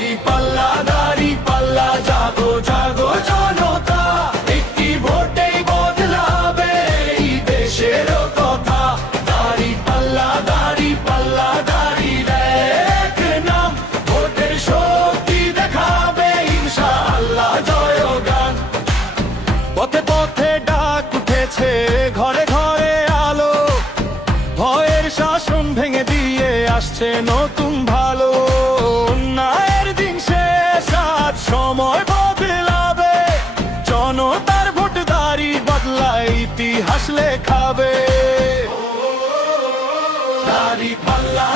দাড়ি পাল্লা দাড়ি পাল্লা জাগো জাগো জনতা। একটি ভোটেই বদলাবে এই দেশের কথা। দাড়ি পাল্লা দাড়ি পাল্লা দাড়ি নাম। ভোটের শক্তি দেখাবে জয় গান পথে পথে ডাক উঠেছে, ঘরে ঘরে আলো। ভয়ের শাসন ভেঙে দিয়ে আসছে নতুন ভালো। ইতিহাস খাবে। দাড়ি পাল্লা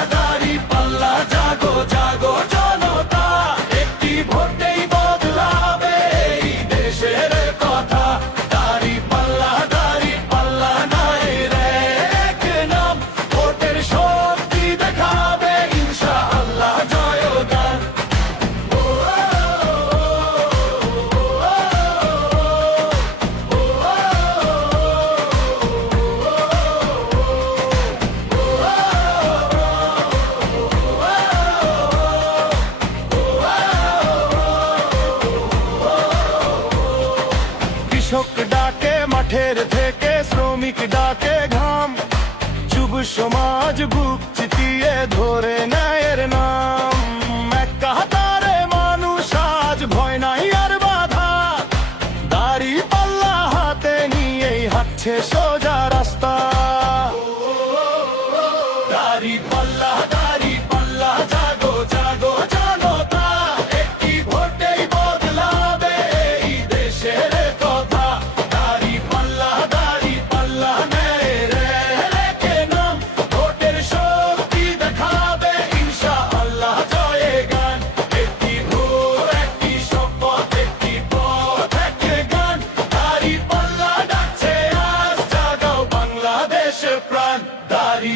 দেশের থেকে শ্রমিক ডাকে ঘাম। যুব সমাজ বুক চিতিয়ে ধরে নায়ের নাম। একা হাতারে মানুষ আজ ভয় নাই আর হাতে নিয়েই গদ্দারি